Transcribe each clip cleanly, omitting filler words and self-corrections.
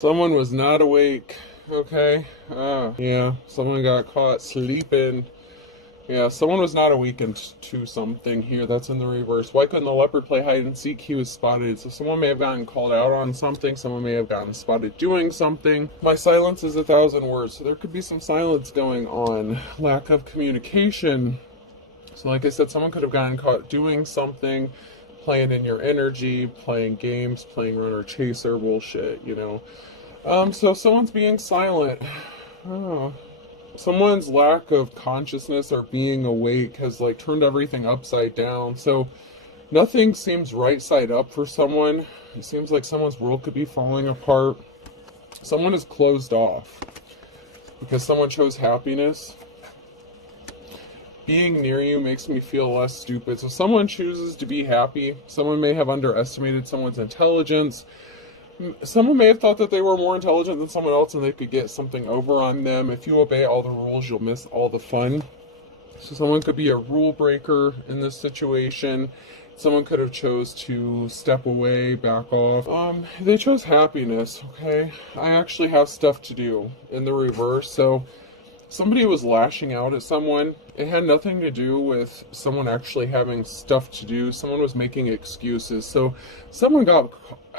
Someone was not awake. Okay. Yeah, someone got caught sleeping. Yeah, someone was not awakened to something here. That's in the reverse. Why couldn't the leopard play hide and seek? He was spotted. So someone may have gotten called out on something. Someone may have gotten spotted doing something. My silence is 1,000 words. So there could be some silence going on. Lack of communication. So like I said, someone could have gotten caught doing something, playing in your energy, playing games, playing runner chaser bullshit, you know. So someone's being silent. Oh. Someone's lack of consciousness or being awake has like turned everything upside down. So nothing seems right side up for someone. It seems like someone's world could be falling apart. Someone is closed off because someone chose happiness. Being near you makes me feel less stupid. So someone chooses to be happy. Someone may have underestimated someone's intelligence. Someone may have thought that they were more intelligent than someone else and they could get something over on them. If you obey all the rules, you'll miss all the fun. So someone could be a rule breaker in this situation. Someone could have chose to step away, back off. They chose happiness, okay? I actually have stuff to do in the reverse. So somebody was lashing out at someone. It had nothing to do with someone actually having stuff to do. Someone was making excuses. So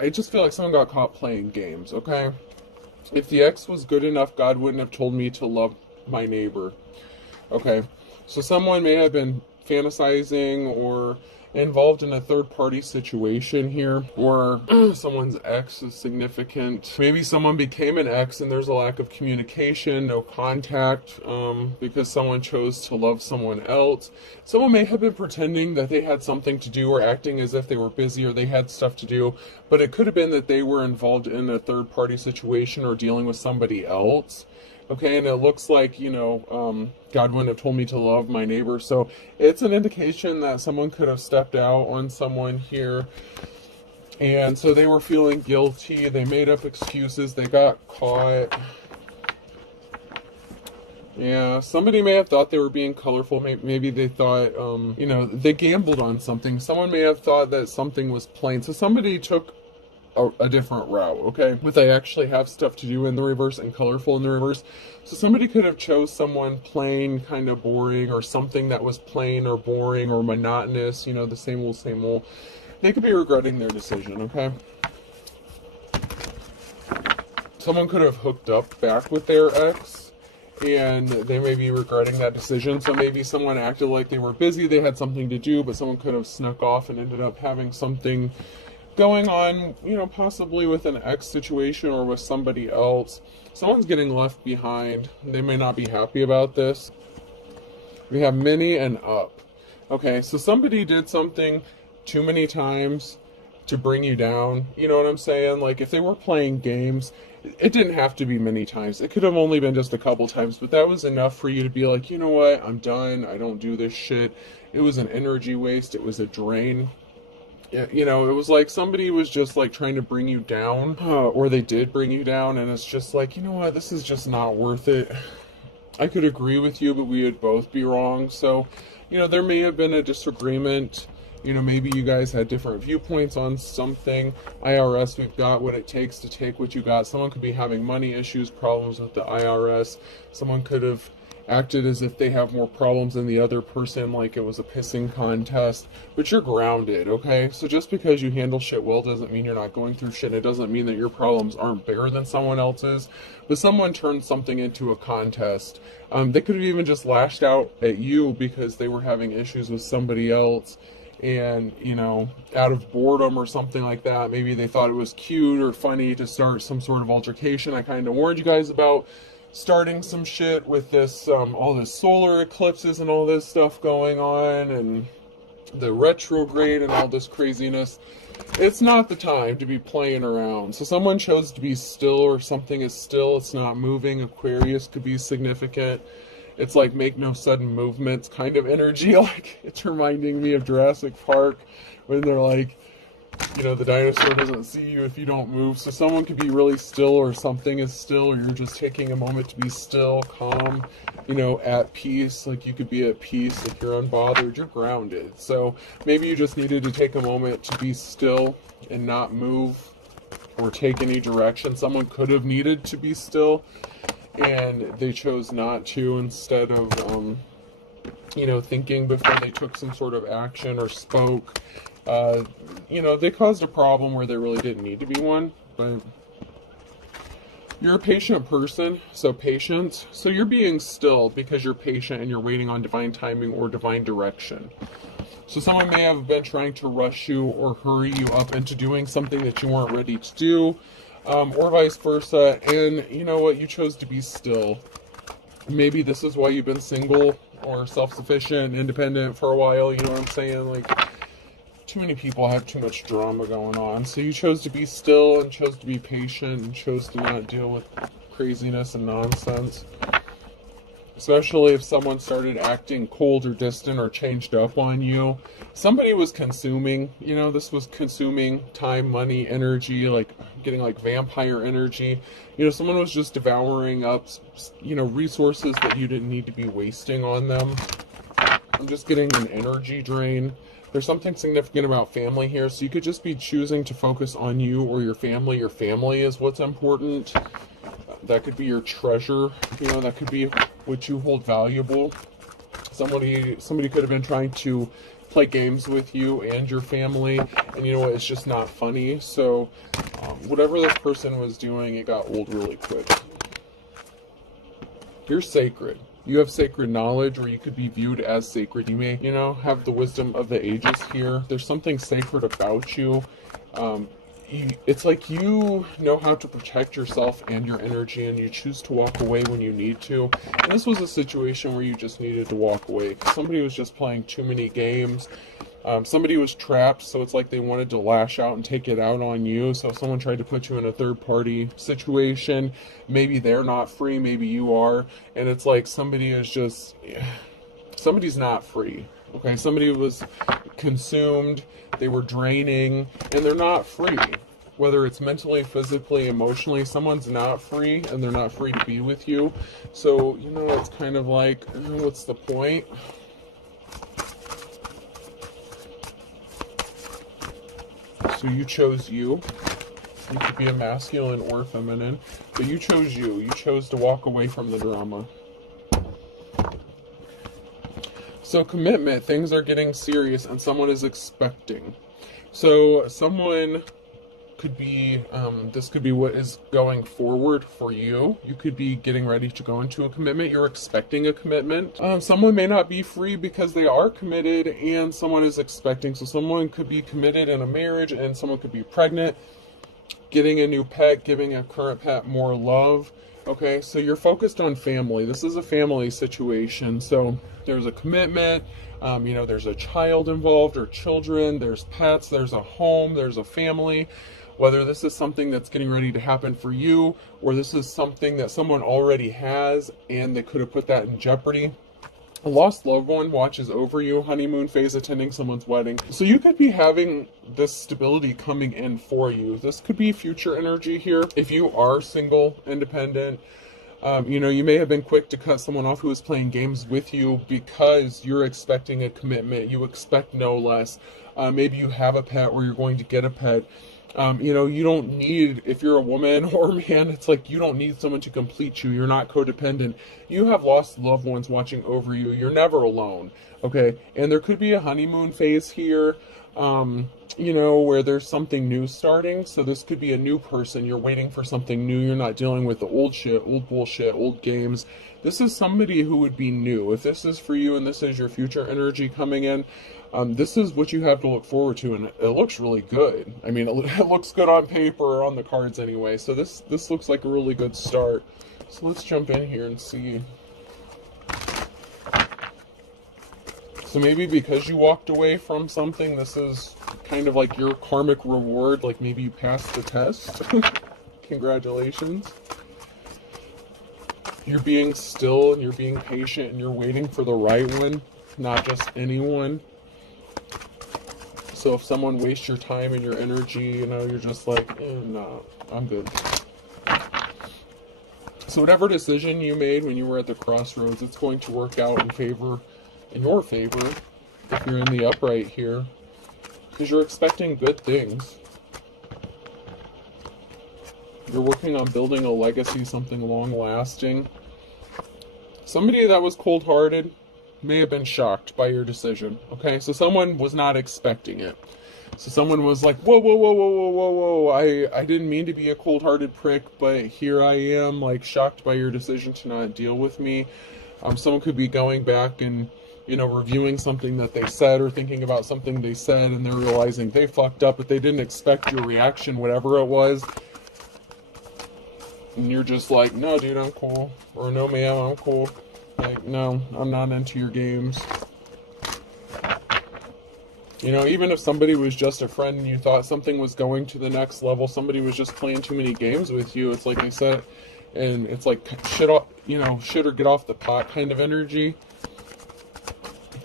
I just feel like someone got caught playing games, okay? If the ex was good enough, God wouldn't have told me to love my neighbor. Okay, so someone may have been fantasizing or involved in a third-party situation here, or someone's ex is significant. Maybe someone became an ex and there's a lack of communication, no contact, because someone chose to love someone else. Someone may have been pretending that they had something to do or acting as if they were busy or they had stuff to do, but it could have been that they were involved in a third-party situation or dealing with somebody else. Okay, and it looks like, God wouldn't have told me to love my neighbor. So it's an indication that someone could have stepped out on someone here. And so they were feeling guilty. They made up excuses. They got caught. Yeah, somebody may have thought they were being colorful. Maybe they thought, they gambled on something. Someone may have thought that something was plain. So somebody took a different route, okay? But they actually have stuff to do in the reverse and colorful in the reverse. So somebody could have chose someone plain, kind of boring, or something that was plain or boring or monotonous, the same old, same old. They could be regretting their decision, okay? Someone could have hooked up back with their ex, and they may be regretting that decision. So maybe someone acted like they were busy, they had something to do, but someone could have snuck off and ended up having something going on, possibly with an ex situation or with somebody else. Someone's getting left behind. They may not be happy about this. We have many and up. Okay, so somebody did something too many times to bring you down. You know what I'm saying? Like if they were playing games, it didn't have to be many times. It could have only been just a couple times, but that was enough for you to be like, you know what? I'm done. I don't do this shit. It was an energy waste. It was a drain. It was like somebody was just like trying to bring you down, or they did bring you down, and it's just like, you know what, this is just not worth it. I could agree with you, but we would both be wrong. So, there may have been a disagreement. Maybe you guys had different viewpoints on something. IRS, we've got what it takes to take what you got. Someone could be having money issues, problems with the IRS. Someone could have acted as if they have more problems than the other person, like it was a pissing contest, but you're grounded, okay? So just because you handle shit well doesn't mean you're not going through shit. It doesn't mean that your problems aren't bigger than someone else's, but someone turned something into a contest. They could have even just lashed out at you because they were having issues with somebody else, and out of boredom or something like that. Maybe they thought it was cute or funny to start some sort of altercation. I kind of warned you guys about starting some shit with this, all this solar eclipses and all this stuff going on, and the retrograde and all this craziness. It's not the time to be playing around. So someone chose to be still, or something is still, it's not moving. Aquarius could be significant. It's like make no sudden movements kind of energy. Like it's reminding me of Jurassic Park when they're like, the dinosaur doesn't see you if you don't move. So someone could be really still, or something is still, or you're just taking a moment to be still, calm, at peace. Like you could be at peace if you're unbothered, you're grounded. So maybe you just needed to take a moment to be still and not move. or take any direction. Someone could have needed to be still, and they chose not to, instead of, you know, thinking before they took some sort of action or spoke. You know, they caused a problem where there really didn't need to be one, but you're a patient person, so patience. So you're being still because you're patient and you're waiting on divine timing or divine direction. So someone may have been trying to rush you or hurry you up into doing something that you weren't ready to do, or vice versa. And you know what? You chose to be still. Maybe this is why you've been single or self-sufficient, independent for a while. You know what I'm saying? Like, too many people have too much drama going on. So you chose to be still and chose to be patient and chose to not deal with craziness and nonsense. Especially if someone started acting cold or distant or changed up on you. Somebody was consuming, you know, this was consuming time, money, energy, like getting like vampire energy. You know, someone was just devouring up, you know, resources that you didn't need to be wasting on them. I'm just getting an energy drain. There's something significant about family here, so you could just be choosing to focus on you or your family. Your family is what's important. That could be your treasure, you know, that could be what you hold valuable. Somebody could have been trying to play games with you and your family, and you know what, it's just not funny. So whatever this person was doing, it got old really quick. You're sacred. You have sacred knowledge, or you could be viewed as sacred. You may, you know, have the wisdom of the ages here. There's something sacred about you. It's like you know how to protect yourself and your energy, and you choose to walk away when you need to. And this was a situation where you just needed to walk away. Somebody was just playing too many games. Somebody was trapped, so it's like they wanted to lash out and take it out on you. So if someone tried to put you in a third-party situation, maybe they're not free, maybe you are. And it's like somebody's not free. Okay, somebody was consumed, they were draining, and they're not free. Whether it's mentally, physically, emotionally, someone's not free, and they're not free to be with you. So, you know, it's kind of like, what's the point? So you chose you. You could be a masculine or feminine, but you chose you. You chose to walk away from the drama. So commitment, things are getting serious and someone is expecting. So someone could be, this could be what is going forward for you. You could be getting ready to go into a commitment. You're expecting a commitment. Someone may not be free because they are committed and someone is expecting. So someone could be committed in a marriage and someone could be pregnant, getting a new pet, giving a current pet more love. Okay, so you're focused on family. This is a family situation. So there's a commitment, you know, there's a child involved or children, there's pets, there's a home, there's a family. Whether this is something that's getting ready to happen for you, or this is something that someone already has and they could have put that in jeopardy. A lost loved one watches over you, honeymoon phase, attending someone's wedding. So you could be having this stability coming in for you. This could be future energy here. If you are single, independent, you know, you may have been quick to cut someone off who is playing games with you because you're expecting a commitment. You expect no less. Maybe you have a pet or you're going to get a pet. You know, you don't need, if you're a woman or a man, it's like you don't need someone to complete you. You're not codependent. You have lost loved ones watching over you. You're never alone. Okay. And there could be a honeymoon phase here, you know, where there's something new starting. So this could be a new person. You're waiting for something new. You're not dealing with the old shit, old bullshit, old games. This is somebody who would be new. If this is for you and this is your future energy coming in, this is what you have to look forward to, and it looks really good. I mean, it looks good on paper or on the cards anyway, so this looks like a really good start. So let's jump in here and see. So maybe because you walked away from something, this is kind of like your karmic reward, like maybe you passed the test. Congratulations. You're being still and you're being patient and you're waiting for the right one, not just anyone. So if someone wastes your time and your energy, you know, you're just like, no, I'm good. So whatever decision you made when you were at the crossroads, it's going to work out in your favor, if you're in the upright here, because you're expecting good things. You're working on building a legacy, something long-lasting. Somebody that was cold-hearted may have been shocked by your decision, okay? So someone was not expecting it. So someone was like, whoa, whoa, whoa, whoa, whoa, whoa, whoa, I didn't mean to be a cold-hearted prick, but here I am, like, shocked by your decision to not deal with me. Someone could be going back and, you know, reviewing something that they said or thinking about something they said, and they're realizing they fucked up, but they didn't expect your reaction, whatever it was. And you're just like, no, dude, I'm cool. Or no, ma'am, I'm cool. Like, no, I'm not into your games. You know, even if somebody was just a friend and you thought something was going to the next level, somebody was just playing too many games with you, it's like I said, and it's like shit off, you know, shit or get off the pot kind of energy.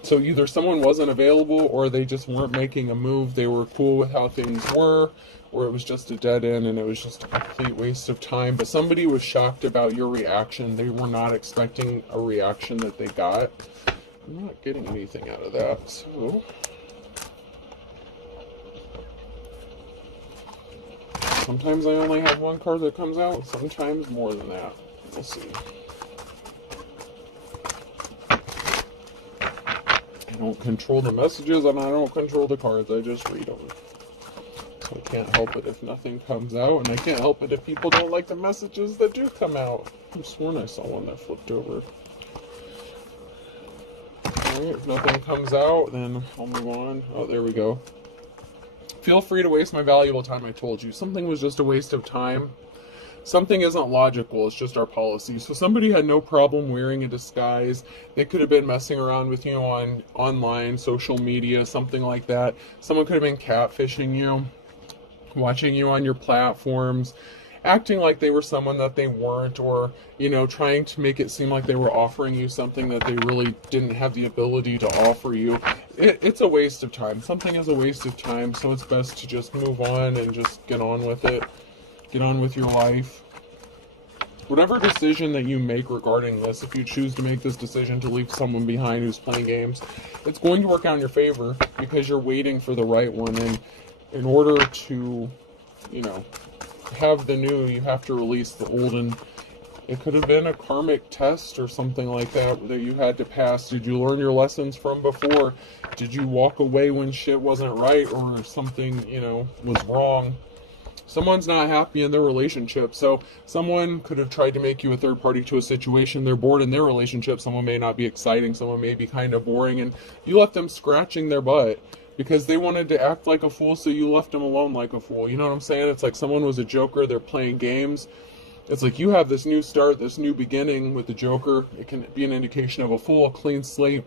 So either someone wasn't available or they just weren't making a move, they were cool with how things were, or it was just a dead end and it was just a complete waste of time. But somebody was shocked about your reaction. They were not expecting a reaction that they got. I'm not getting anything out of that, so... Sometimes I only have one card that comes out, sometimes more than that. We'll see. I don't control the messages and I don't control the cards, I just read them. So I can't help it if nothing comes out, and I can't help it if people don't like the messages that do come out. I've sworn I saw one that flipped over. Alright, if nothing comes out, then I'll move on. Oh, there we go. Feel free to waste my valuable time, I told you. Something was just a waste of time. Something isn't logical, it's just our policy. So somebody had no problem wearing a disguise. They could have been messing around with you on online, social media, something like that. Someone could have been catfishing you, watching you on your platforms, acting like they were someone that they weren't, or, you know, trying to make it seem like they were offering you something that they really didn't have the ability to offer you. It's a waste of time. Something is a waste of time, so it's best to just move on and just get on with it. Get on with your life. Whatever decision that you make regarding this, if you choose to make this decision to leave someone behind who's playing games, it's going to work out in your favor because you're waiting for the right one. And in order to, you know, have the new, you have to release the old. And it could have been a karmic test or something like that that you had to pass. Did you learn your lessons from before? Did you walk away when shit wasn't right or something, you know, was wrong? Someone's not happy in their relationship, so someone could have tried to make you a third party to a situation. They're bored in their relationship. Someone may not be exciting. Someone may be kind of boring, and you left them scratching their butt because they wanted to act like a fool, so you left them alone like a fool. You know what I'm saying? It's like someone was a joker. They're playing games. It's like you have this new start, this new beginning with the joker. It can be an indication of a fool, a clean slate.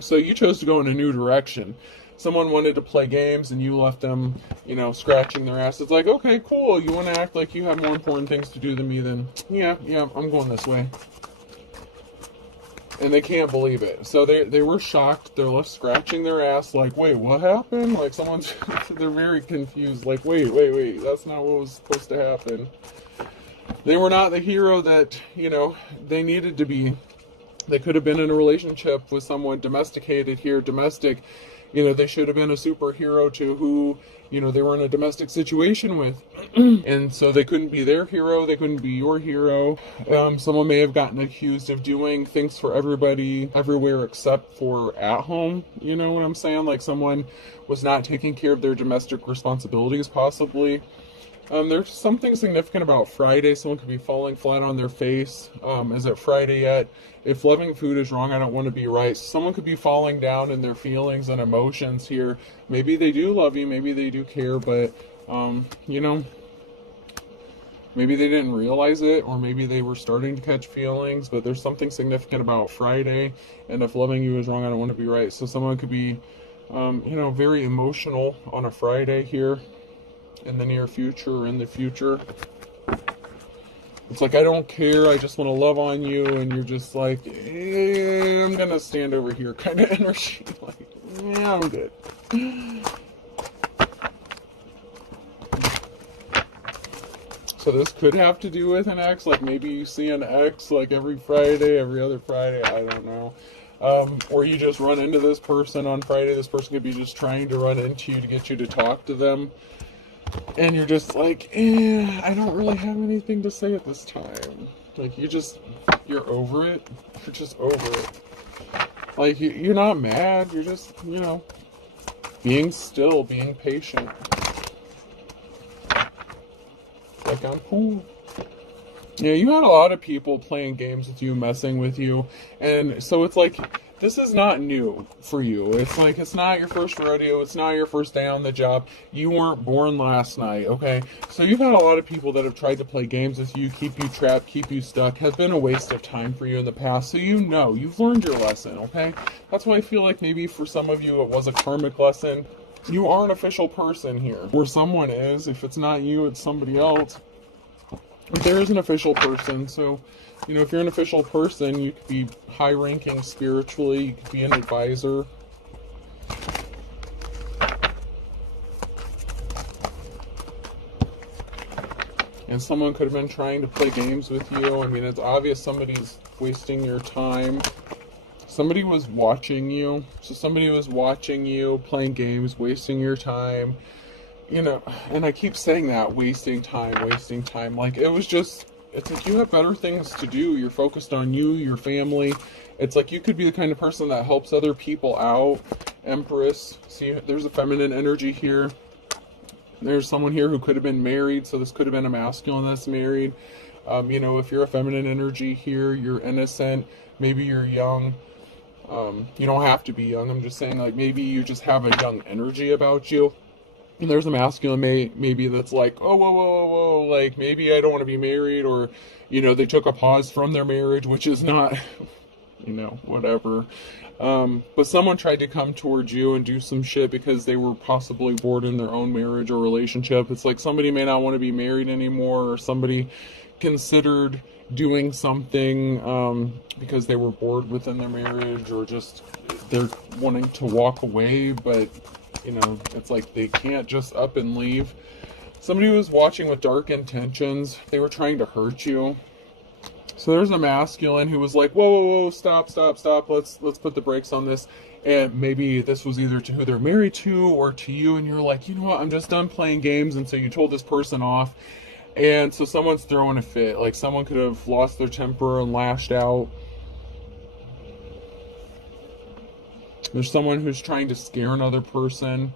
So you chose to go in a new direction. Someone wanted to play games and you left them, you know, scratching their ass. It's like, okay, cool. You want to act like you have more important things to do than me, then yeah, I'm going this way. And they can't believe it. So they were shocked. They're left scratching their ass like, wait, what happened? Like someone's, they're very confused. Like, wait, that's not what was supposed to happen. They were not the hero that, you know, they needed to be. They could have been in a relationship with someone domesticated here, domestic. You know, they should have been a superhero to who, you know, they were in a domestic situation with. And so they couldn't be their hero. They couldn't be your hero. Someone may have gotten accused of doing things for everybody, everywhere except for at home. You know what I'm saying? Like someone was not taking care of their domestic responsibilities, possibly. There's something significant about Friday. Someone could be falling flat on their face. Is it Friday yet? If loving food is wrong, I don't want to be right. Someone could be falling down in their feelings and emotions here. Maybe they do love you. Maybe they do care. But, you know, maybe they didn't realize it. Or maybe they were starting to catch feelings. But there's something significant about Friday. And if loving you is wrong, I don't want to be right. So someone could be, you know, very emotional on a Friday here. In the near future or in the future. It's like, I don't care, I just want to love on you, and you're just like, I'm gonna stand over here kind of energy. Like, yeah, I'm good. So this could have to do with an ex, like maybe you see an ex like every Friday, every other Friday, I don't know. Or you just run into this person on Friday. This person could be just trying to run into you to get you to talk to them. And you're just like, I don't really have anything to say at this time. Like, you're over it. You're just over it. Like, you're not mad. You're just, being still, being patient. Like, I'm cool. Yeah, you had a lot of people playing games with you, messing with you. And so it's like, this is not new for you. It's like, it's not your first rodeo. It's not your first day on the job. You weren't born last night, okay? So you've had a lot of people that have tried to play games with you, keep you trapped, keep you stuck, has been a waste of time for you in the past. So you've learned your lesson, okay? That's why I feel like maybe for some of you it was a karmic lesson. You are an official person here. Where someone is, if it's not you, it's somebody else. But there is an official person, so if you're an official person, you could be high-ranking spiritually, you could be an advisor. And someone could have been trying to play games with you. I mean, it's obvious somebody's wasting your time. Somebody was watching you. So somebody was watching you, playing games, wasting your time. And I keep saying that, wasting time. Like, it's like you have better things to do. You're focused on you, your family. It's like you could be the kind of person that helps other people out. Empress. See, there's a feminine energy here. There's someone here who could have been married, so this could have been a masculine that's married. If you're a feminine energy here, you're innocent. Maybe you're young. You don't have to be young. I'm just saying, like, maybe you just have a young energy about you. And there's a masculine maybe that's like, oh, whoa, like, maybe I don't want to be married, or, they took a pause from their marriage, which is not, whatever. But someone tried to come towards you and do some shit because they were possibly bored in their own marriage or relationship. It's like somebody may not want to be married anymore, or somebody considered doing something because they were bored within their marriage, or just they're wanting to walk away, but it's like they can't just up and leave. Somebody was watching with dark intentions. They were trying to hurt you. So there's a masculine who was like, whoa, stop. Let's put the brakes on this. And maybe this was either to who they're married to or to you. And you're like, you know what? I'm just done playing games. And so you told this person off. And so someone's throwing a fit. Like, someone could have lost their temper and lashed out. There's someone who's trying to scare another person.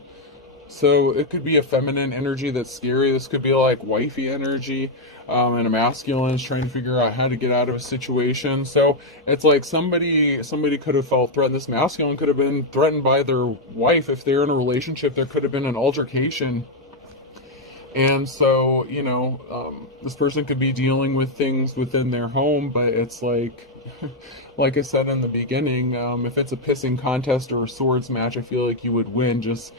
So it could be a feminine energy that's scary. This could be like wifey energy. And a masculine is trying to figure out how to get out of a situation. So it's like somebody could have felt threatened. This masculine could have been threatened by their wife. If they're in a relationship, there could have been an altercation. And so, this person could be dealing with things within their home, but it's like I said in the beginning, if it's a pissing contest or a swords match, I feel like you would win. Just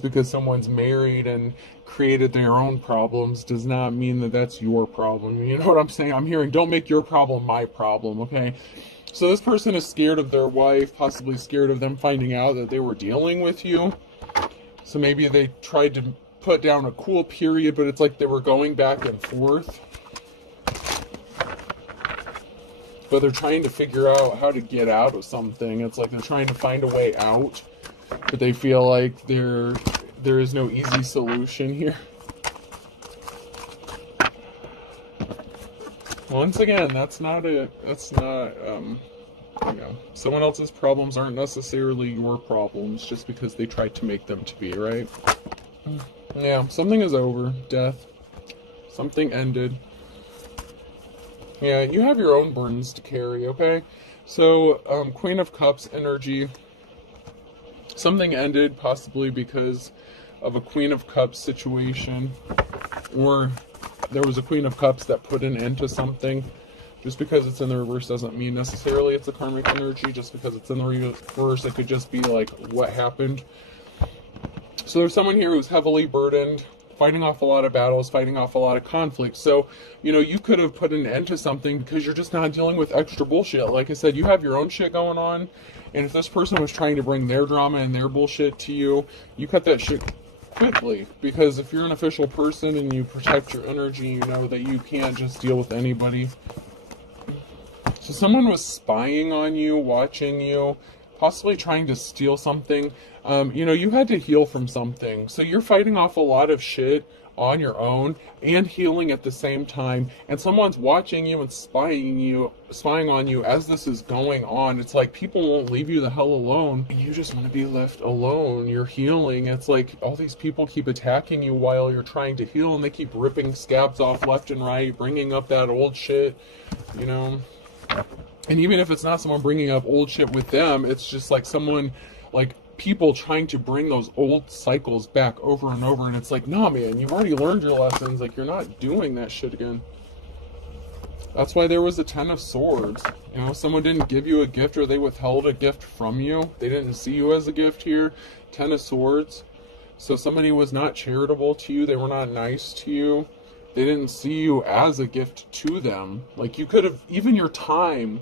because someone's married and created their own problems does not mean that that's your problem. You know what I'm saying? I'm hearing, don't make your problem my problem, okay? So this person is scared of their wife, possibly scared of them finding out that they were dealing with you. So maybe they tried to put down a cool period, but it's like they were going back and forth. But they're trying to figure out how to get out of something. It's like they're trying to find a way out, but they feel like there is no easy solution here. Once again, someone else's problems aren't necessarily your problems just because they tried to make them to be, right? Yeah, something is over. Death. Something ended. Yeah, you have your own burdens to carry, okay? So, Queen of Cups energy. Something ended, possibly because of a Queen of Cups situation. Or there was a Queen of Cups that put an end to something. Just because it's in the reverse doesn't mean necessarily it's a karmic energy. Just because it's in the reverse, it could just be like what happened. So there's someone here who's heavily burdened, fighting off a lot of battles, fighting off a lot of conflict. So, you could have put an end to something because you're just not dealing with extra bullshit. Like I said, you have your own shit going on. And if this person was trying to bring their drama and their bullshit to you, you cut that shit quickly. Because if you're an official person and you protect your energy, you know that you can't just deal with anybody. So someone was spying on you, watching you, possibly trying to steal something. You had to heal from something. So you're fighting off a lot of shit on your own and healing at the same time, and someone's watching you and spying on you as this is going on. It's like people won't leave you the hell alone. You just want to be left alone. You're healing. It's like all these people keep attacking you while you're trying to heal, and they keep ripping scabs off left and right, bringing up that old shit, you know. And even if it's not someone bringing up old shit with them, it's just like someone, like people trying to bring those old cycles back over and over. And it's like, nah, man, you've already learned your lessons. Like, you're not doing that shit again. That's why there was a 10 of Swords. You know, someone didn't give you a gift, or they withheld a gift from you. They didn't see you as a gift here. 10 of Swords. So somebody was not charitable to you. They were not nice to you. They didn't see you as a gift to them. Like, you could have, even your time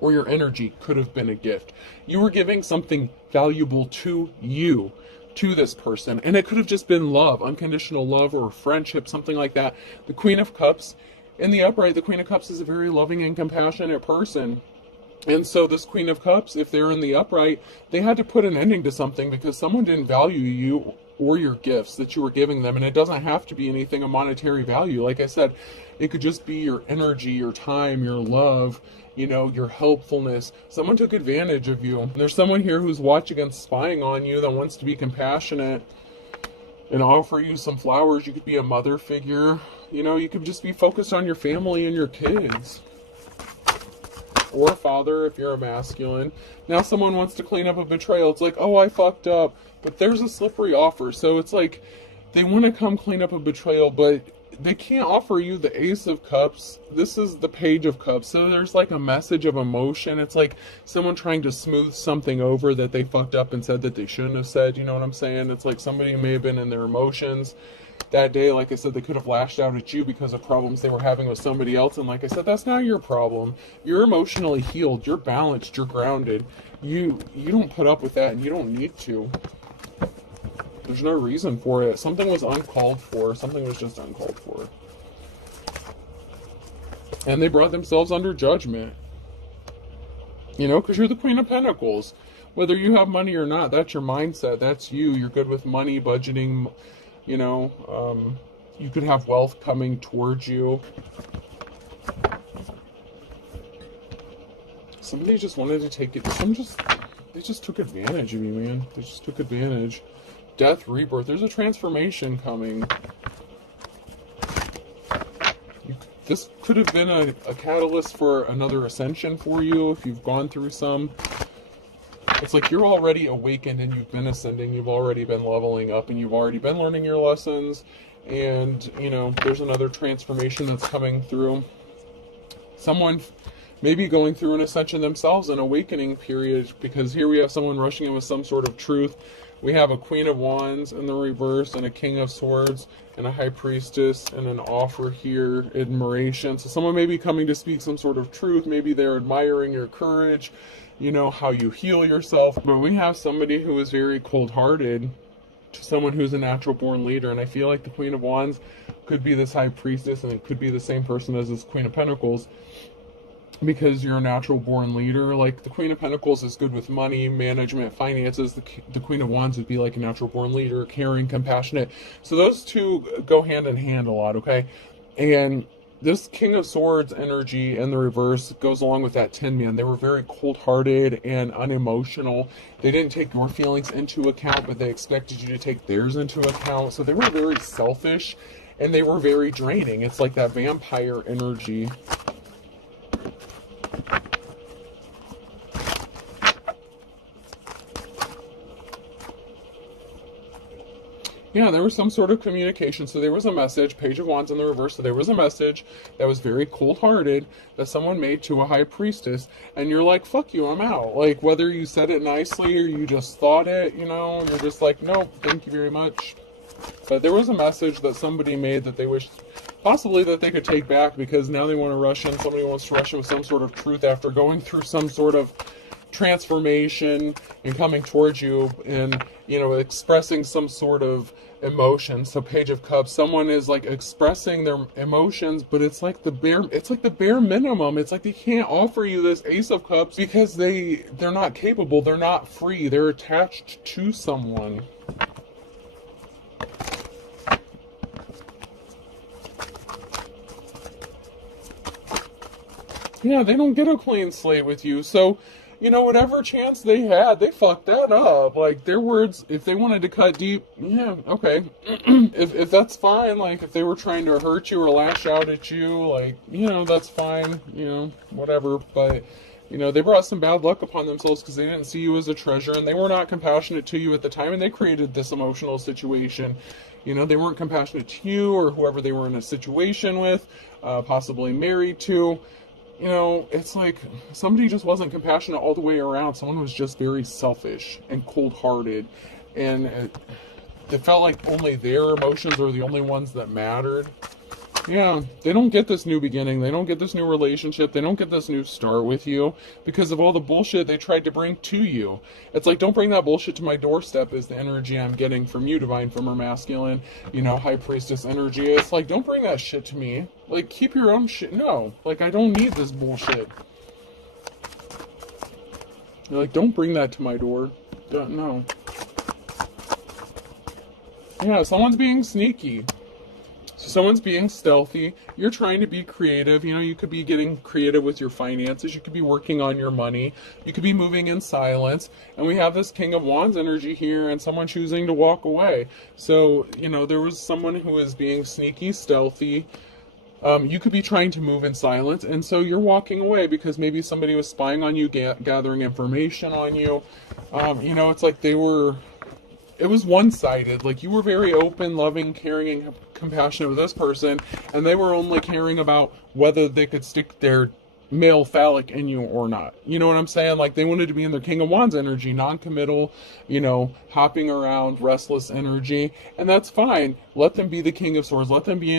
or your energy could have been a gift. You were giving something valuable to you, to this person. And it could have just been love, unconditional love, or friendship, something like that. The Queen of Cups, in the upright, the Queen of Cups is a very loving and compassionate person. And so this Queen of Cups, if they're in the upright, they had to put an ending to something because someone didn't value you or your gifts that you were giving them. And it doesn't have to be anything of monetary value. Like I said, it could just be your energy, your time, your love, you know, your helpfulness. Someone took advantage of you. And there's someone here who's watching and spying on you that wants to be compassionate and offer you some flowers. You could be a mother figure. You know, you could just be focused on your family and your kids. Or a father if you're a masculine. Now someone wants to clean up a betrayal. It's like, oh, I fucked up. But there's a slippery offer. So it's like they want to come clean up a betrayal, but they can't offer you the Ace of Cups. This is the Page of Cups. So there's like a message of emotion. It's like someone trying to smooth something over that they fucked up and said that they shouldn't have said. You know what I'm saying? It's like somebody may have been in their emotions that day. Like I said, they could have lashed out at you because of problems they were having with somebody else. And like I said, that's not your problem. You're emotionally healed. You're balanced. You're grounded. You don't put up with that, and you don't need to. There's no reason for it. Something was uncalled for. Something was just uncalled for. And they brought themselves under judgment. You know, because you're the Queen of Pentacles. Whether you have money or not, that's your mindset. That's you. You're good with money, budgeting. You know, you could have wealth coming towards you. Somebody just wanted to take it. They just took advantage of you, man. They just took advantage. Death, rebirth. There's a transformation coming. This could have been a catalyst for another ascension for you if you've gone through some. It's like you're already awakened and you've been ascending. You've already been leveling up and you've already been learning your lessons. And, you know, there's another transformation that's coming through. Someone maybe going through an ascension themselves, an awakening period, because here we have someone rushing in with some sort of truth. We have a Queen of Wands in the reverse, and a King of Swords, and a High Priestess, and an offer here, admiration. So someone may be coming to speak some sort of truth. Maybe they're admiring your courage, you know, how you heal yourself. But we have somebody who is very cold-hearted to someone who's a natural-born leader. And I feel like the Queen of Wands could be this High Priestess, and it could be the same person as this Queen of Pentacles. Because you're a natural-born leader. Like, the Queen of Pentacles is good with money, management, finances. The Queen of Wands would be like a natural-born leader, caring, compassionate. So those two go hand in hand a lot, okay? And this King of Swords energy in the reverse goes along with that Tin Man. They were very cold-hearted and unemotional. They didn't take your feelings into account, but they expected you to take theirs into account. So they were very selfish, and they were very draining. It's like that vampire energy. Yeah, there was some sort of communication. So there was a message, Page of Wands in the reverse. So there was a message that was very cold-hearted that someone made to a High Priestess. And you're like, fuck you, I'm out. Like, whether you said it nicely or you just thought it, you know, you're just like, no, thank you very much. But there was a message that somebody made that they wished possibly that they could take back, because now they want to rush in. Somebody wants to rush in with some sort of truth after going through some sort of transformation and coming towards you and, you know, expressing some sort of emotion. So Page of Cups, someone is like expressing their emotions, but it's like the bare minimum. It's like they can't offer you this Ace of Cups because they're not capable, they're not free, they're attached to someone. Yeah, they don't get a clean slate with you. So, whatever chance they had, they fucked that up. Like, their words, if they wanted to cut deep, yeah, okay. if that's fine, like, if they were trying to hurt you or lash out at you, like, that's fine, whatever. But, they brought some bad luck upon themselves because they didn't see you as a treasure, and they were not compassionate to you at the time, and they created this emotional situation. They weren't compassionate to you or whoever they were in a situation with, possibly married to. It's like somebody just wasn't compassionate all the way around. Someone was just very selfish and cold-hearted, and it felt like only their emotions were the only ones that mattered. Yeah, they don't get this new beginning. They don't get this new relationship. They don't get this new start with you because of all the bullshit they tried to bring to you. It's like, don't bring that bullshit to my doorstep is the energy I'm getting from you, Divine Female Masculine, High Priestess energy. It's like, don't bring that shit to me. Like, keep your own shit. No, like, I don't need this bullshit. You're like, don't bring that to my door. No. Yeah, someone's being sneaky. Someone's being stealthy. You're trying to be creative. You could be getting creative with your finances. You could be working on your money. You could be moving in silence. And we have this King of Wands energy here and someone choosing to walk away. So, there was someone who is being sneaky, stealthy. You could be trying to move in silence. And so you're walking away because maybe somebody was spying on you, gathering information on you. It's like it was one-sided. Like, you were very open, loving, caring, and compassionate with this person, and they were only caring about whether they could stick their male phallic in you or not. You know what I'm saying? Like, they wanted to be in their King of Wands energy, non-committal, hopping around, restless energy, and that's fine. Let them be the King of Swords. Let them be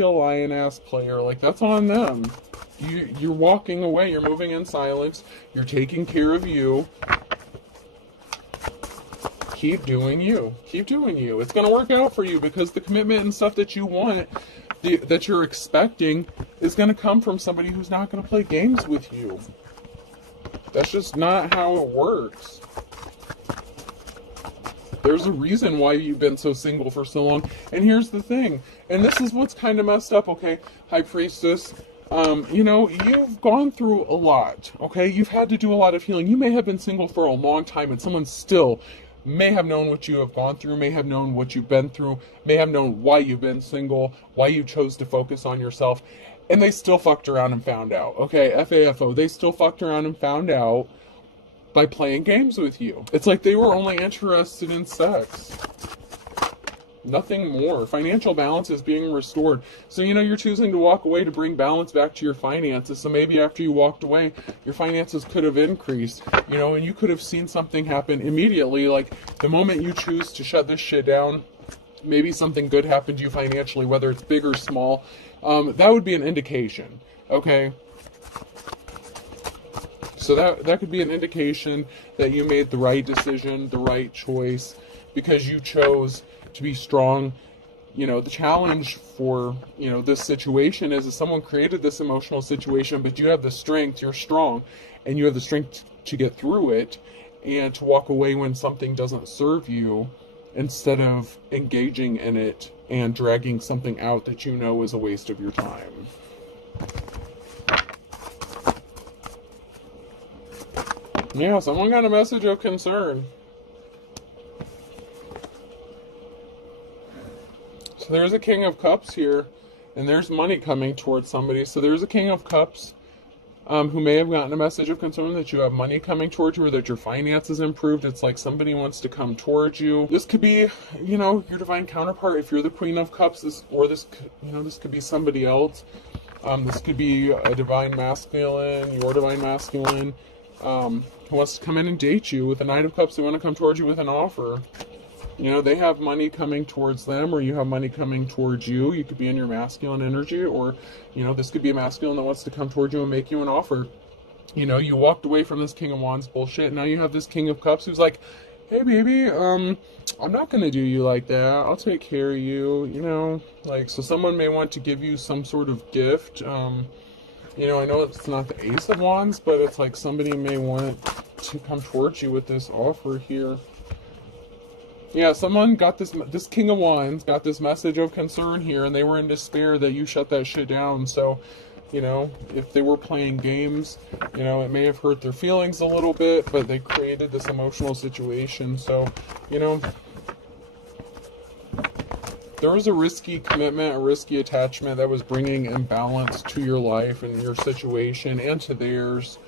a lion-ass player. Like, that's on them. You're walking away. You're moving in silence. You're taking care of you. Keep doing you. Keep doing you. It's going to work out for you because the commitment and stuff that you want, that you're expecting, is going to come from somebody who's not going to play games with you. That's just not how it works. There's a reason why you've been so single for so long. And here's the thing. And this is what's kind of messed up, okay, High Priestess. You've gone through a lot, okay? You've had to do a lot of healing. You may have been single for a long time and someone still may have known what you have gone through, may have known what you've been through, may have known why you've been single, why you chose to focus on yourself, and they still fucked around and found out, okay? FAFO, they still fucked around and found out by playing games with you. It's like they were only interested in sex. Nothing more. Financial balance is being restored. So, you're choosing to walk away to bring balance back to your finances. So maybe after you walked away, your finances could have increased, and you could have seen something happen immediately. Like, the moment you choose to shut this shit down, maybe something good happened to you financially, whether it's big or small. That would be an indication, okay? So that could be an indication that you made the right decision, the right choice, because you chose to be strong. The challenge for, this situation is that someone created this emotional situation, but you have the strength, you're strong, and you have the strength to get through it and to walk away when something doesn't serve you instead of engaging in it and dragging something out that is a waste of your time. Yeah, someone got a message of concern. So there's a King of Cups here, and there's money coming towards somebody. So there's a King of Cups who may have gotten a message of concern that you have money coming towards you or that your finances improved. It's like somebody wants to come towards you. This could be, your divine counterpart if you're the Queen of Cups, this could be somebody else. This could be a divine masculine, your divine masculine, who wants to come in and date you. With the Knight of Cups, they want to come towards you with an offer. They have money coming towards them, or you have money coming towards you. You could be in your masculine energy, or, this could be a masculine that wants to come towards you and make you an offer. You walked away from this King of Wands bullshit. Now you have this King of Cups who's like, hey, baby, I'm not going to do you like that. I'll take care of you, so someone may want to give you some sort of gift. I know it's not the Ace of Wands, but it's like somebody may want to come towards you with this offer here. Yeah, someone got this King of Wands got this message of concern here, and they were in despair that you shut that shit down. So, You know, if they were playing games, you know, it may have hurt their feelings a little bit, but they created this emotional situation. So, you know, there was a risky commitment, a risky attachment that was bringing imbalance to your life and your situation and to theirs.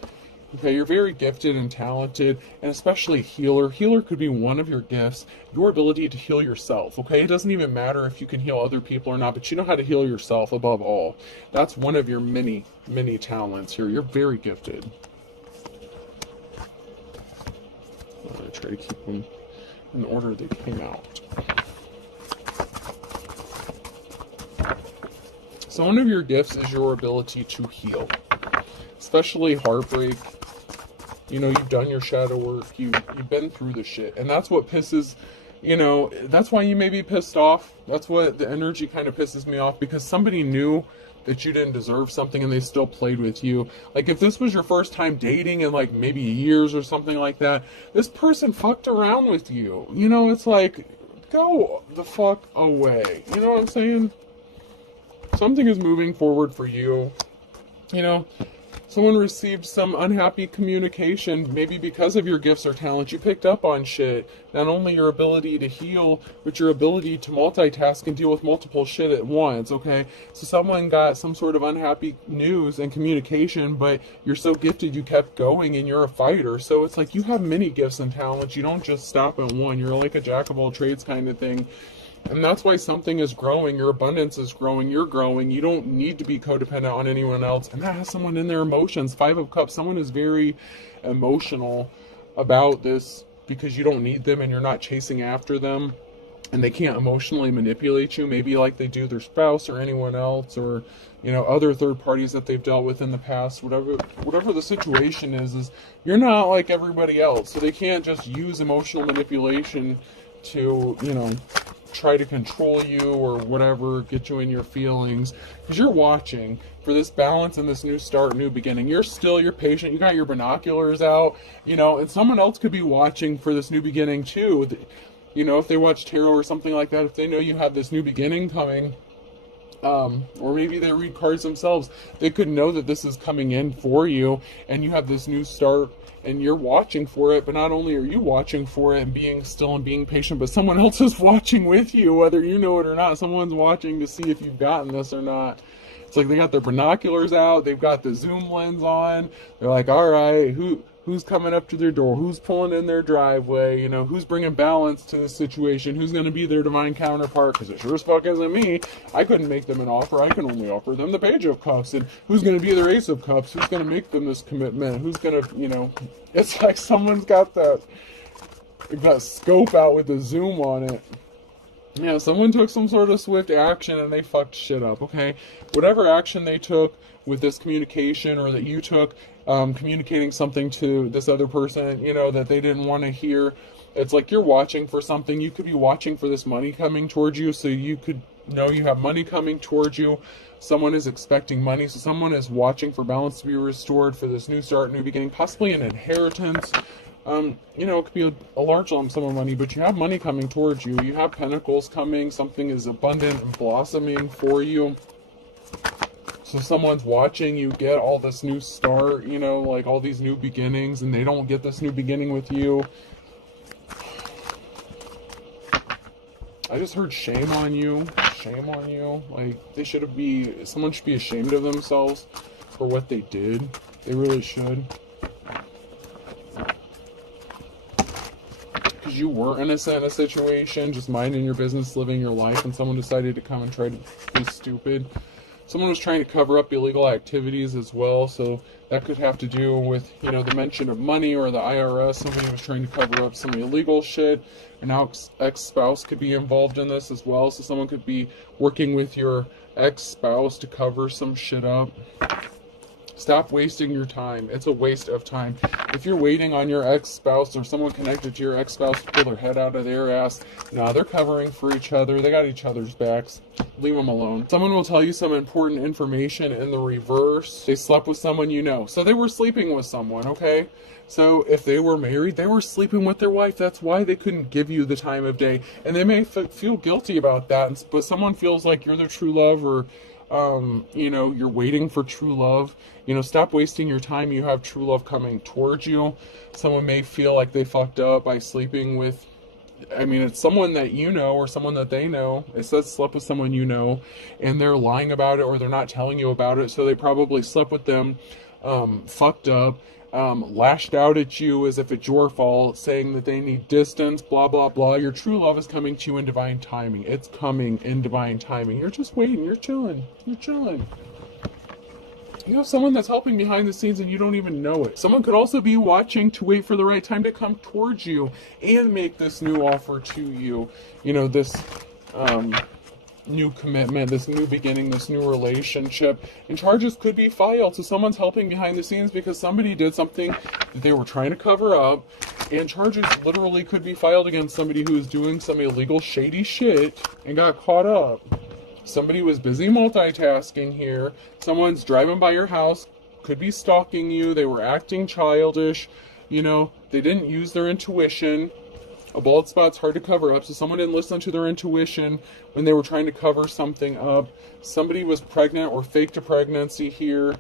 Okay, you're very gifted and talented, and especially healer. Healer could be one of your gifts, your ability to heal yourself, okay? It doesn't even matter if you can heal other people or not, but you know how to heal yourself above all. That's one of your many, many talents here. You're very gifted. I'm going to try to keep them in the order they came out. So one of your gifts is your ability to heal, especially heartbreak. You know, you've done your shadow work, you've been through the shit, and that's what pisses, you know, that's why you may be pissed off. That's what the energy kind of pisses me off, because somebody knew that you didn't deserve something and they still played with you. Like, if this was your first time dating in like maybe years or something like that, this person fucked around with you. You know, it's like, go the fuck away. You know what I'm saying? Something is moving forward for you. You know, someone received some unhappy communication, maybe because of your gifts or talents. You picked up on shit. Not only your ability to heal, but your ability to multitask and deal with multiple shit at once, okay? So someone got some sort of unhappy news and communication, but you're so gifted you kept going and you're a fighter. So it's like you have many gifts and talents. You don't just stop at one. You're like a jack of all trades kind of thing. And that's why something is growing, your abundance is growing, you're growing. You don't need to be codependent on anyone else. And that has someone in their emotions. 5 of Cups, someone is very emotional about this because you don't need them and you're not chasing after them. And they can't emotionally manipulate you, maybe like they do their spouse or anyone else, or, you know, other third parties that they've dealt with in the past. Whatever the situation is you're not like everybody else. So they can't just use emotional manipulation to, you know, try to control you or whatever, get you in your feelings, because you're watching for this balance and this new start, new beginning. You're patient, you got your binoculars out, you know, and someone else could be watching for this new beginning too. You know, if they watch tarot or something like that, if they know you have this new beginning coming, or maybe they read cards themselves, they could know that this is coming in for you and you have this new start and you're watching for it. But not only are you watching for it and being still and being patient, but someone else is watching with you, whether you know it or not. Someone's watching to see if you've gotten this or not. It's like they got their binoculars out, they've got the zoom lens on, they're like, all right, who's coming up to their door, who's pulling in their driveway, you know, who's bringing balance to the situation, who's going to be their divine counterpart, because it sure as fuck isn't me. I couldn't make them an offer, I can only offer them the Page of Cups. And who's going to be their Ace of Cups, who's going to make them this commitment, who's going to, you know, it's like someone's got that scope out with the zoom on it. Yeah, someone took some sort of swift action and they fucked shit up, okay? Whatever action they took with this communication, or that you took, communicating something to this other person, you know, that they didn't want to hear. It's like you're watching for something. You could be watching for this money coming towards you, so you could know you have money coming towards you. Someone is expecting money, so someone is watching for balance to be restored, for this new start, new beginning, possibly an inheritance. You know, it could be a large lump sum of money, but you have money coming towards you. You have pentacles coming. Something is abundant and blossoming for you. So someone's watching you get all this new start, you know, like all these new beginnings, and they don't get this new beginning with you. I just heard shame on you. Shame on you. Like, someone should be ashamed of themselves for what they did. They really should. Because you were innocent in a situation, just minding your business, living your life, and someone decided to come and try to be stupid. Someone was trying to cover up illegal activities as well, so that could have to do with, you know, the mention of money or the IRS. Somebody was trying to cover up some illegal shit. An ex-spouse could be involved in this as well, so someone could be working with your ex-spouse to cover some shit up. Stop wasting your time. It's a waste of time. If you're waiting on your ex-spouse or someone connected to your ex-spouse to pull their head out of their ass, no, they're covering for each other. They got each other's backs. Leave them alone. Someone will tell you some important information in the reverse. They slept with someone you know. So they were sleeping with someone, okay? So if they were married, they were sleeping with their wife. That's why they couldn't give you the time of day. And they may feel guilty about that, but someone feels like you're their true love, or You know, you're waiting for true love. You know, stop wasting your time. You have true love coming towards you. Someone may feel like they fucked up by sleeping with, I mean, it's someone that you know or someone that they know. It says slept with someone you know, and they're lying about it or they're not telling you about it. So they probably slept with them, fucked up, lashed out at you as if it's your fault, saying that they need distance, blah, blah, blah. Your true love is coming to you in divine timing. It's coming in divine timing. You're just waiting. You're chilling. You're chilling. You have someone that's helping behind the scenes and you don't even know it. Someone could also be watching to wait for the right time to come towards you and make this new offer to you. You know, this new commitment, this new beginning, this new relationship. And charges could be filed. So someone's helping behind the scenes because somebody did something that they were trying to cover up. And charges literally could be filed against somebody who is doing some illegal, shady shit and got caught up. Somebody was busy multitasking here. Someone's driving by your house, could be stalking you. They were acting childish. You know, they didn't use their intuition. A bald spot's hard to cover up, so someone didn't listen to their intuition when they were trying to cover something up. Somebody was pregnant or faked a pregnancy here.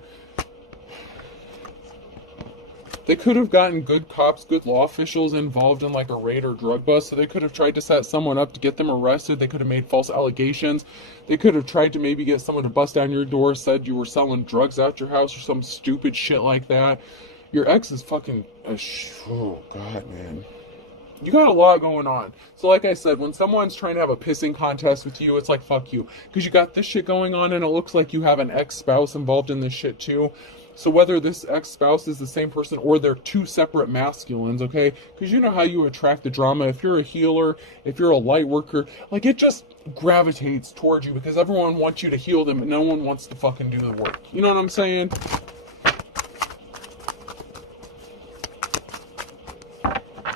They could have gotten good cops, good law officials involved in like a raid or drug bust. So they could have tried to set someone up to get them arrested. They could have made false allegations. They could have tried to maybe get someone to bust down your door, said you were selling drugs out your house or some stupid shit like that. Your ex is fucking, oh God, man. You got a lot going on. So like I said, when someone's trying to have a pissing contest with you, it's like, fuck you. Because you got this shit going on and it looks like you have an ex-spouse involved in this shit too. So whether this ex-spouse is the same person or they're two separate masculines, okay? Because you know how you attract the drama. If you're a healer, if you're a light worker, like it just gravitates towards you because everyone wants you to heal them and no one wants to fucking do the work. You know what I'm saying?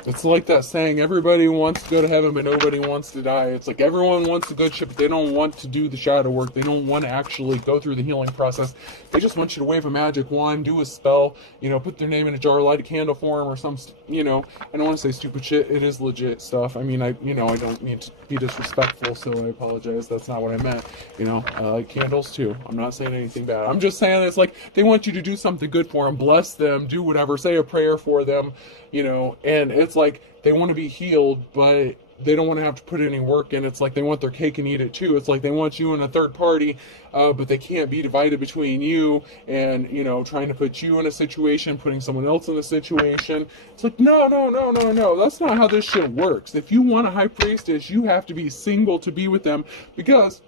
It's like that saying, everybody wants to go to heaven, but nobody wants to die. It's like everyone wants the good shit, but they don't want to do the shadow work. They don't want to actually go through the healing process. They just want you to wave a magic wand, do a spell, you know, put their name in a jar, light a candle for them or some, you know, I don't want to say stupid shit. It is legit stuff. I mean, I don't mean to be disrespectful, so I apologize. That's not what I meant. You know, I like candles too. I'm not saying anything bad. I'm just saying it's like they want you to do something good for them, bless them, do whatever, say a prayer for them, you know, and it's like they want to be healed, but they don't want to have to put any work in. It's like they want their cake and eat it too. It's like they want you in a third party, but they can't be divided between you and, you know, trying to put you in a situation, putting someone else in a situation. It's like, no. That's not how this shit works. If you want a high priestess, you have to be single to be with them because,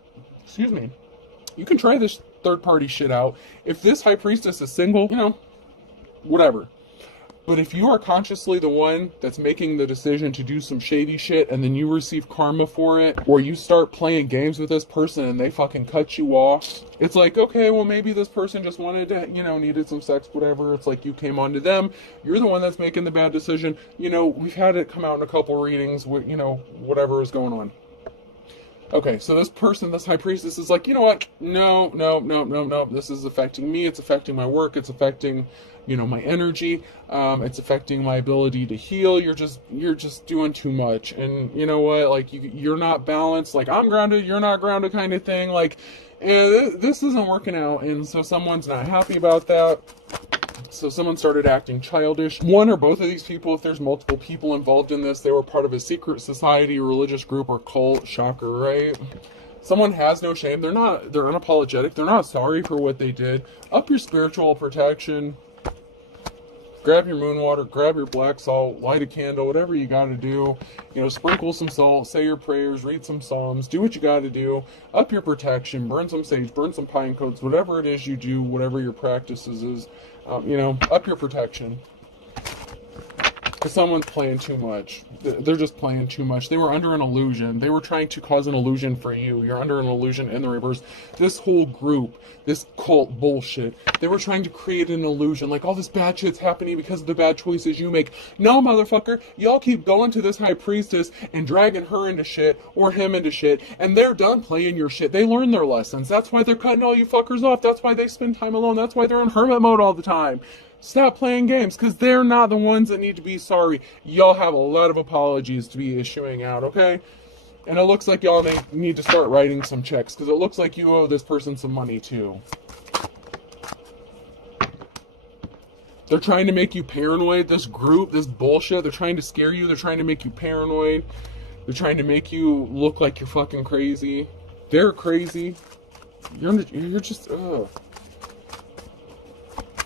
excuse me, you can try this third party shit out. If this high priestess is single, you know, whatever. But if you are consciously the one that's making the decision to do some shady shit and then you receive karma for it, or you start playing games with this person and they fucking cut you off, it's like, okay, well maybe this person just wanted to, you know, needed some sex, whatever. It's like you came on to them. You're the one that's making the bad decision. You know, we've had it come out in a couple readings with, you know, whatever is going on. Okay, so this person, this high priestess is like, you know what? No. This is affecting me. It's affecting my work. It's affecting, you know, my energy. It's affecting my ability to heal. You're just doing too much. And you know what? Like you're not balanced. Like I'm grounded, you're not grounded kind of thing. Like, this isn't working out. And so someone's not happy about that. So someone started acting childish. One or both of these people, if there's multiple people involved in this, they were part of a secret society, religious group, or cult. Shocker, right? Someone has no shame. They're unapologetic. They're not sorry for what they did. Up your spiritual protection. Grab your moon water, grab your black salt, light a candle, whatever you got to do. You know, sprinkle some salt, say your prayers, read some psalms, do what you got to do. Up your protection, burn some sage, burn some pine cones, whatever it is you do, whatever your practices is. You know, up your protection. Because someone's playing too much. They're just playing too much. They were under an illusion. They were trying to cause an illusion for you. You're under an illusion in the reverse. This whole group, this cult bullshit, they were trying to create an illusion. Like all this bad shit's happening because of the bad choices you make. No, motherfucker. Y'all keep going to this high priestess and dragging her into shit or him into shit. And they're done playing your shit. They learned their lessons. That's why they're cutting all you fuckers off. That's why they spend time alone. That's why they're in hermit mode all the time. Stop playing games, because they're not the ones that need to be sorry. Y'all have a lot of apologies to be issuing out, okay? And it looks like y'all need to start writing some checks, because it looks like you owe this person some money too. They're trying to make you paranoid. This group, this bullshit, they're trying to scare you. They're trying to make you paranoid. They're trying to make you look like you're fucking crazy. They're crazy. You're just, ugh.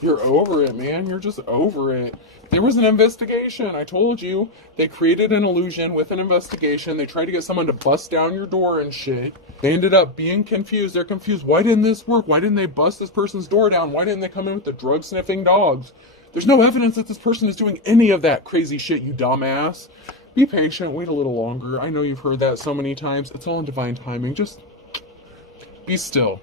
You're over it, man. You're just over it. There was an investigation. I told you. They created an illusion with an investigation. They tried to get someone to bust down your door and shit. They ended up being confused. They're confused. Why didn't this work? Why didn't they bust this person's door down? Why didn't they come in with the drug-sniffing dogs? There's no evidence that this person is doing any of that crazy shit, you dumbass. Be patient. Wait a little longer. I know you've heard that so many times. It's all in divine timing. Just be still.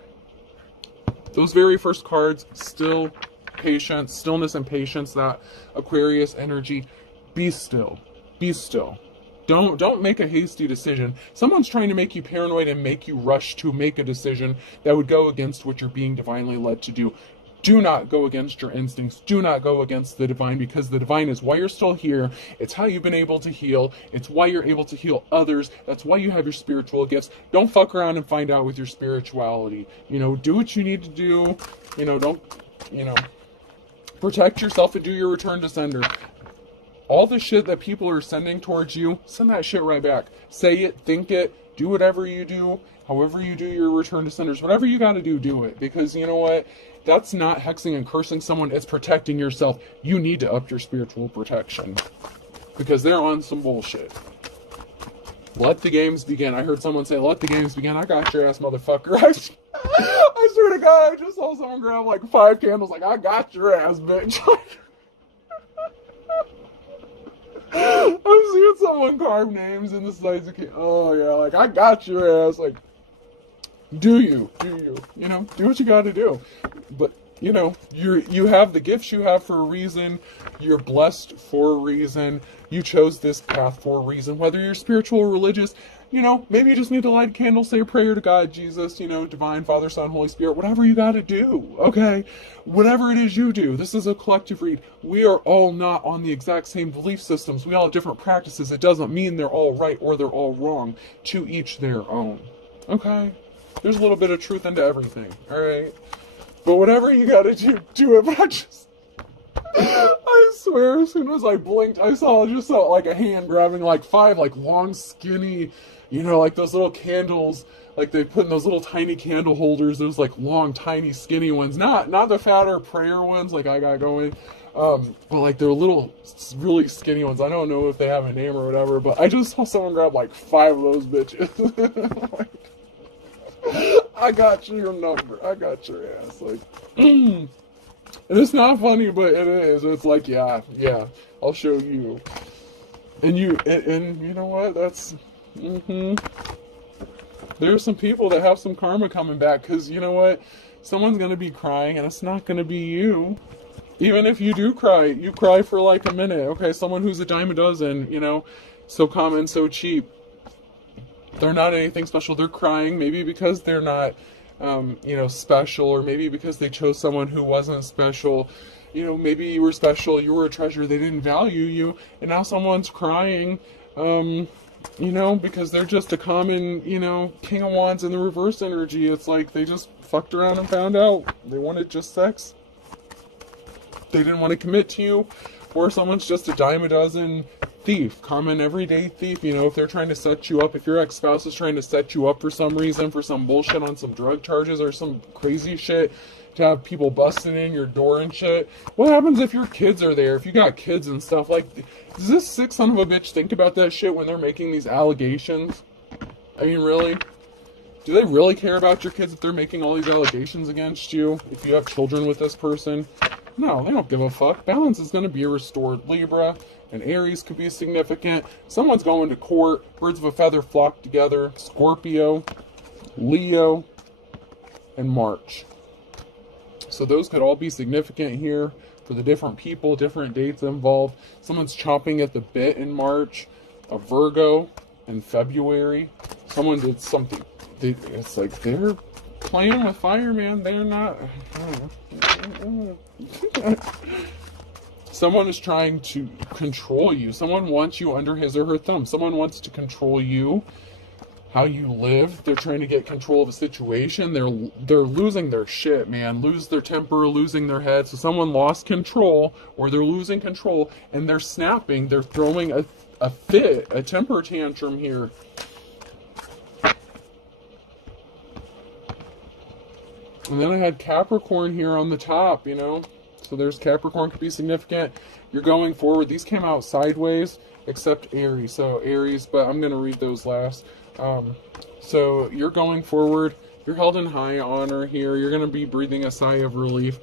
Those very first cards, still, patience, stillness and patience, that Aquarius energy. Be still. Be still. Don't make a hasty decision. Someone's trying to make you paranoid and make you rush to make a decision that would go against what you're being divinely led to do. Do not go against your instincts. Do not go against the divine, because the divine is why you're still here. It's how you've been able to heal. It's why you're able to heal others. That's why you have your spiritual gifts. Don't fuck around and find out with your spirituality. Do what you need to do. Don't, protect yourself and do your return to sender. All the shit that people are sending towards you, send that shit right back. Say it, think it, do whatever you do, however you do your return to senders. Whatever you gotta do, do it. Because you know what? That's not hexing and cursing someone, it's protecting yourself. You need to up your spiritual protection. Because they're on some bullshit. Let the games begin. I heard someone say, let the games begin. I got your ass, motherfucker. I swear to God, I just saw someone grab like 5 candles, like, I got your ass, bitch. I'm seeing someone carve names in the sides of oh yeah, like, I got your ass. Like, do you, do what you gotta do. But, you have the gifts you have for a reason. You're blessed for a reason. You chose this path for a reason. Whether you're spiritual or religious, maybe you just need to light a candle, say a prayer to God, Jesus, Divine, Father, Son, Holy Spirit, whatever you gotta do, okay? Whatever it is you do. This is a collective read. We are all not on the exact same belief systems. We all have different practices. It doesn't mean they're all right or they're all wrong. To each their own, okay? There's a little bit of truth into everything, alright? But whatever you gotta do, do it. But I swear, as soon as I blinked, I saw like a hand grabbing like 5 like long, skinny, like those little candles, like they put in those little tiny candle holders, those like long, tiny, skinny ones, not the fatter prayer ones like I got going, but like they're little, really skinny ones. I don't know if they have a name or whatever, but I just saw someone grab like 5 of those bitches. I got your number. I got your ass. Like, and it's not funny, but it is. It's like, yeah, I'll show you. And you know what? That's, There's some people that have some karma coming back, because you know what? Someone's going to be crying, and it's not going to be you. Even if you do cry, you cry for like a minute. Okay, someone who's a dime a dozen, so common, so cheap. They're not anything special. They're crying, maybe because they're not, special, or maybe because they chose someone who wasn't special. Maybe you were special, you were a treasure, they didn't value you, and now someone's crying, because they're just a common, King of Wands in the reverse energy. It's like they just fucked around and found out they wanted just sex. They didn't want to commit to you. Or someone's just a dime a dozen thief, common everyday thief. If they're trying to set you up, if your ex-spouse is trying to set you up for some reason, for some bullshit on some drug charges or some crazy shit, to have people busting in your door and shit. What happens if your kids are there? If you got kids and stuff, like, does this sick son of a bitch think about that shit when they're making these allegations? I mean, really? Do they really care about your kids if they're making all these allegations against you? If you have children with this person? No, they don't give a fuck. Balance is going to be restored. Libra and Aries could be significant. Someone's going to court. Birds of a feather flock together. Scorpio, Leo, and March. So those could all be significant here for the different people, different dates involved. Someone's chomping at the bit in March. A Virgo in February. Someone did something. It's like they're playing with fire, man. They're not... Someone is trying to control you. Someone wants you under his or her thumb. Someone wants to control you. how you live. They're trying to get control of a situation. They're losing their shit, man. Lose their temper, losing their head. So someone lost control, or they're losing control, and they're snapping. They're throwing a fit, a temper tantrum here. And then I had Capricorn here on the top, you know. So there's Capricorn, could be significant. You're going forward. These came out sideways, except Aries. So Aries, but I'm going to read those last. So you're going forward. You're held in high honor here. You're going to be breathing a sigh of relief.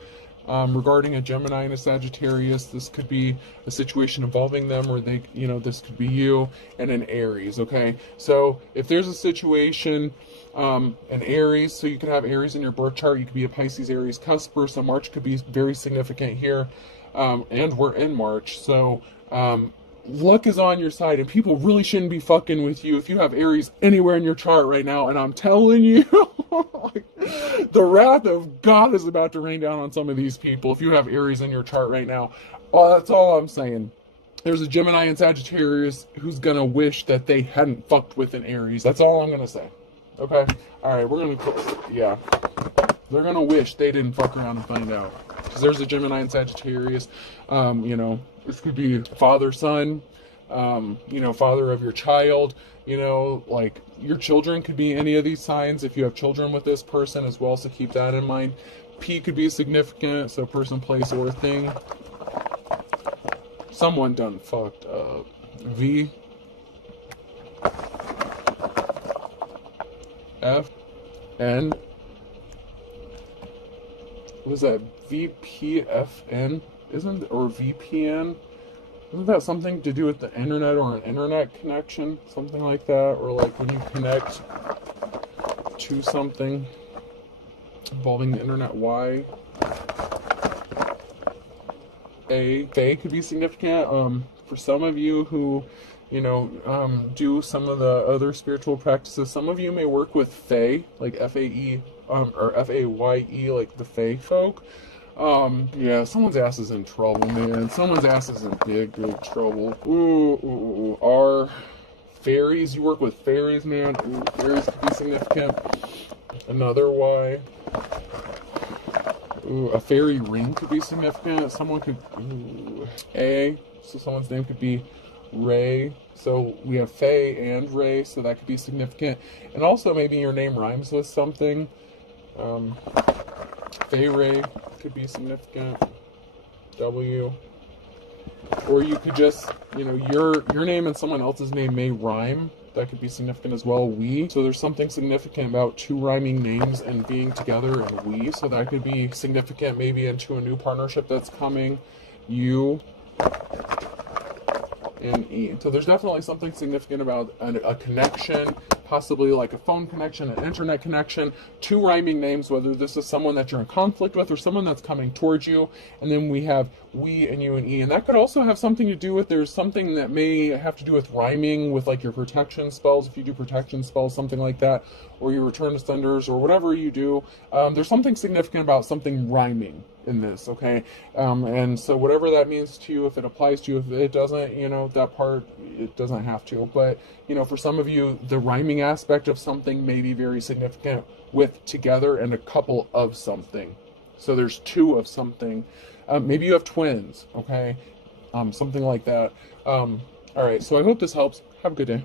Regarding a Gemini and a Sagittarius, this could be a situation involving them, or they, you know, this could be you and an Aries. Okay, so if there's a situation, an Aries, so you could have Aries in your birth chart. You could be a Pisces, Aries cusper. So March could be very significant here, and we're in March. So luck is on your side, and people really shouldn't be fucking with you if you have Aries anywhere in your chart right now. And I'm telling you, the wrath of God is about to rain down on some of these people if you have Aries in your chart right now. Oh, that's all I'm saying. There's a Gemini and Sagittarius who's gonna wish that they hadn't fucked with an Aries. That's all I'm gonna say. Okay? Alright, we're gonna, yeah. They're gonna wish they didn't fuck around and find out. Because there's a Gemini and Sagittarius. You know, this could be father, son, you know, father of your child. You know, like, your children could be any of these signs if you have children with this person as well, so keep that in mind. P could be significant, so person, place, or thing. Someone done fucked up. V. F. N. What is that? VPFN? Isn't, or VPN? Isn't that something to do with the internet or an internet connection? Something like that? Or like when you connect to something involving the internet. Y. A. Fae could be significant. For some of you who, you know, do some of the other spiritual practices, some of you may work with Fae, like F-A-E, or F-A-Y-E, like the Fae folk. Yeah, someone's ass is in trouble, man. Someone's ass is in big, big trouble. Ooh. R. Fairies, you work with fairies, man. Ooh, fairies could be significant. Another Y. Ooh, a fairy ring could be significant. Someone could, ooh. A. So someone's name could be Ray. So we have Faye and Ray, so that could be significant. And also maybe your name rhymes with something. Faye Ray could be significant. W. Or you could just, you know, your name and someone else's name may rhyme. That could be significant as well. We. So there's something significant about two rhyming names and being together, and we. So that could be significant maybe into a new partnership that's coming. You. And E. So there's definitely something significant about a connection, possibly like a phone connection, an internet connection, two rhyming names, whether this is someone that you're in conflict with or someone that's coming towards you. And then we have we and you and E. And that could also have something to do with, there's something that may have to do with rhyming with like your protection spells, if you do protection spells, something like that, or your return to senders, or whatever you do. There's something significant about something rhyming in this, okay? And so whatever that means to you, if it applies to you, if it doesn't, you know, that part, it doesn't have to. But, you know, for some of you, the rhyming aspect of something may be very significant with together and a couple of something. So there's two of something. Maybe you have twins, okay? Something like that. All right, so I hope this helps. Have a good day.